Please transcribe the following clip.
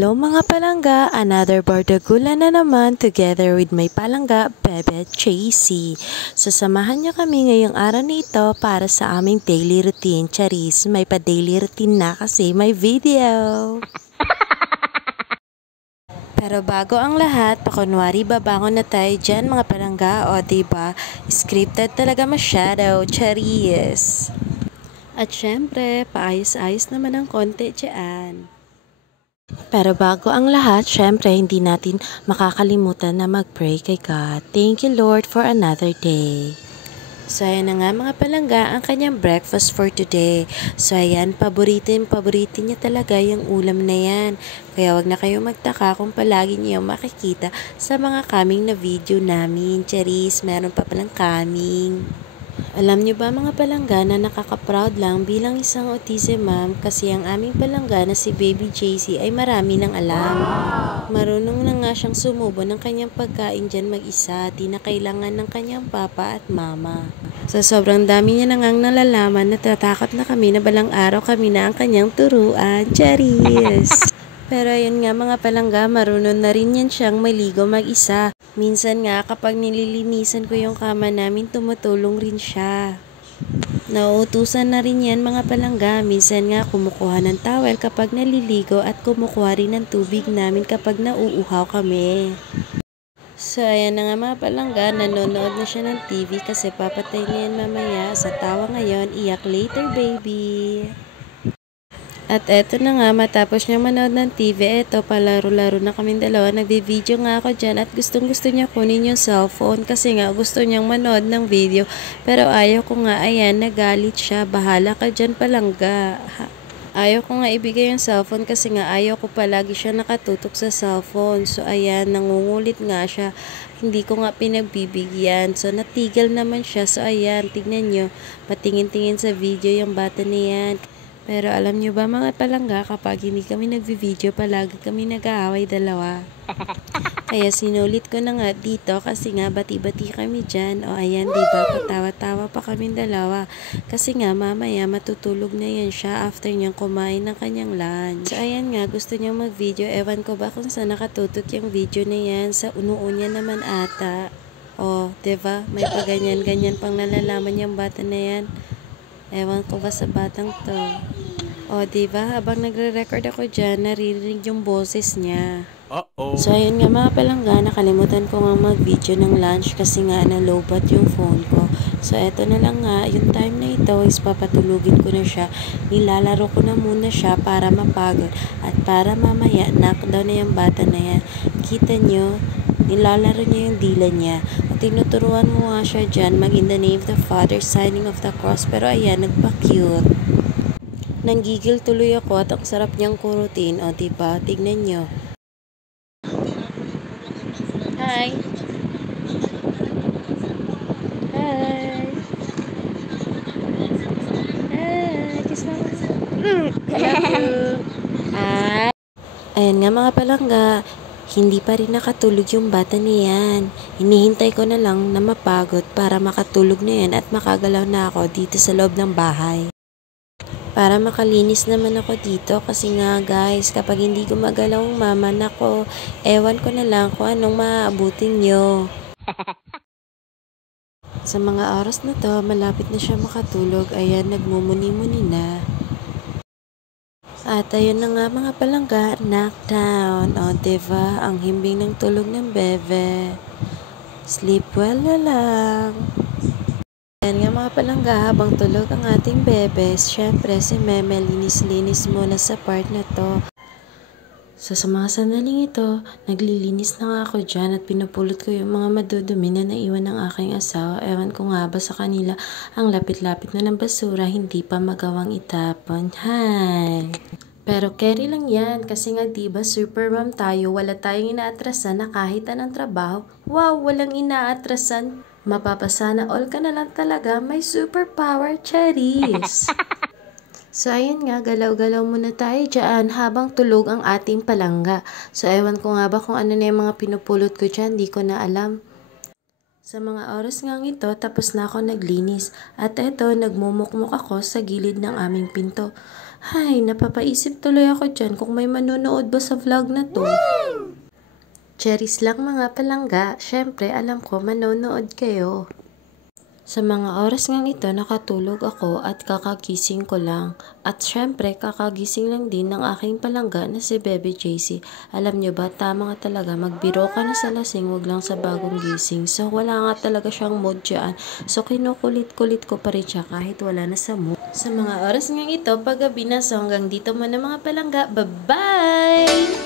Hello mga palangga, another bardagulan na naman together with my palangga, Bebe Tracy. Sasamahan niyo kami ngayong araw na ito para sa aming daily routine. Charis, may pa-daily routine na kasi may video. Pero bago ang lahat, pakunwari babangon na tayo dyan mga palangga, o diba, scripted talaga masyado, Charis. At syempre, paayos-ayos naman ang konti dyan. Pero bago ang lahat, syempre hindi natin makakalimutan na mag-pray kay God. Thank you Lord for another day. So ayan na nga mga palangga ang kanyang breakfast for today. So ayan, paboritin niya talaga yung ulam na yan. Kaya wag na kayo magtaka kung palagi niyo makikita sa mga coming na video namin. Charis, meron pa palang coming. Alam niyo ba mga palangga na nakaka-proud lang bilang isang autism mom kasi ang aming palangga na si Baby JC ay marami ng alam. Marunong na nga siyang sumubo ng kanyang pagkain dyan mag-isa, di na kailangan ng kanyang papa at mama. Sa sobrang dami niya nangang nalalaman, natatakot na kami na balang araw kami na ang kanyang turuan. Charis! Pero ayun nga mga palangga, marunong na rin yan siyang maligo mag-isa. Minsan nga kapag nililinisan ko yung kama namin, tumutulong rin siya. Nauutusan na rin yan mga palangga. Minsan nga kumukuha ng towel kapag naliligo at kumukuha rin ng tubig namin kapag nauuhaw kami. So ayan na nga mga palangga, nanonood na siya ng TV kasi papatay na yan mamaya. Sa tawa ngayon, iyak later baby. At eto na nga, matapos niya manood ng TV, eto palaro-laro na kaming dalawa. Nagbe-video nga ako dyan at gustong-gusto niya kunin yung cellphone kasi nga gusto niyang manood ng video. Pero ayaw ko nga, ayan, nagalit siya. Bahala ka dyan palangga. Ayaw ko nga ibigay yung cellphone kasi nga ayaw ko palagi siya nakatutok sa cellphone. So ayan, nangungulit nga siya. Hindi ko nga pinagbibigyan. So natigil naman siya. So ayan, tignan nyo. Patingin-tingin sa video yung bata na yan. Pero alam nyo ba mga palangga, kapag hindi kami nagvi-video, palagi kami nag-aaway dalawa. Kaya sinulit ko na nga dito kasi nga bati-bati kami dyan. O ayan, diba, patawa-tawa pa kami dalawa. Kasi nga mamaya matutulog na yan siya after niyang kumain ng kanyang lunch. So ayan nga, gusto niyang mag-video. Ewan ko ba kung saan nakatutok yung video na yan. Sa uno niya naman ata. O, diba, may paganyan-ganyan pang nalalaman yung bata na yan. Ewan ko ba sa batang to. O, diba? Habang nagre-record ako dyan, naririnig yung boses niya. So, ayun nga mga palangga, nakalimutan ko nga mag-video ng lunch kasi nga na-lowbat yung phone ko. So, eto na lang nga, yung time na ito is papatulugin ko na siya. Nilalaro ko na muna siya para mapagod. At para mamaya, knockdown na yung bata na yan. Kita nyo, nilalaro niya yung dila niya. At tinuturuan mo nga siya dyan, mag in the name of the Father, signing of the cross. Pero ayan, nagpa-cute. Nanggigil tuloy ako at ang sarap niyang kurutin. O diba, tignan nyo. Hi! Hi! Hi! Kiss mo. I love you! Ayan nga mga palangga, hindi pa rin nakatulog yung bata niyan. Hinihintay ko na lang na mapagod para makatulog na yan at makagalaw na ako dito sa loob ng bahay. Para makalinis naman ako dito kasi nga guys, kapag hindi gumagalaw ang mama, nako, ewan ko na lang kung anong maaabutin nyo. Sa mga oras na to, malapit na siya makatulog. Ayan, nagmumuni-muni na. At ayun na nga mga palangga, knockdown. O diba, ang himbing ng tulog ng bebe. Sleep well na lang. Ayan nga mga palangga, habang tulog ang ating bebe, syempre si Meme linis-linis muna sa part na to. So sa mga sandaling ito, naglilinis na nga ako dyan at pinupulot ko yung mga madudumi na naiwan ng aking asawa. Ewan ko nga ba sa kanila, ang lapit-lapit na ng basura, hindi pa magawang itapon. Hi! Pero carry lang yan kasi nga diba super mom tayo, wala tayong inaatrasan na kahit anong trabaho. Wow, walang inaatrasan. Mapapasana all ka na lang talaga, may superpower, Charis. So ayun nga, galaw-galaw muna tayo dyan habang tulog ang ating palangga. So ewan ko nga ba kung ano na yung mga pinupulot ko dyan, di ko na alam. Sa mga oras ngang ito, tapos na ako naglinis. At eto, nagmumukmuk ako sa gilid ng aming pinto. Hay, napapaisip tuloy ako dyan kung may manonood ba sa vlog na to. Cherries lang mga palangga, syempre alam ko manonood kayo. Sa mga oras ngang ito, nakatulog ako at kakagising ko lang. At syempre, kakagising lang din ng aking palangga na si Bebe JC. Alam nyo ba, tama nga talaga, magbiro ka na sa lasing, wag lang sa bagong gising. So, wala nga talaga siyang mood dyan. So, kinukulit-kulit ko pa rin siya kahit wala na sa mood. Sa mga oras ngang ito, paggabi na, so hanggang dito muna mga palangga. Bye-bye!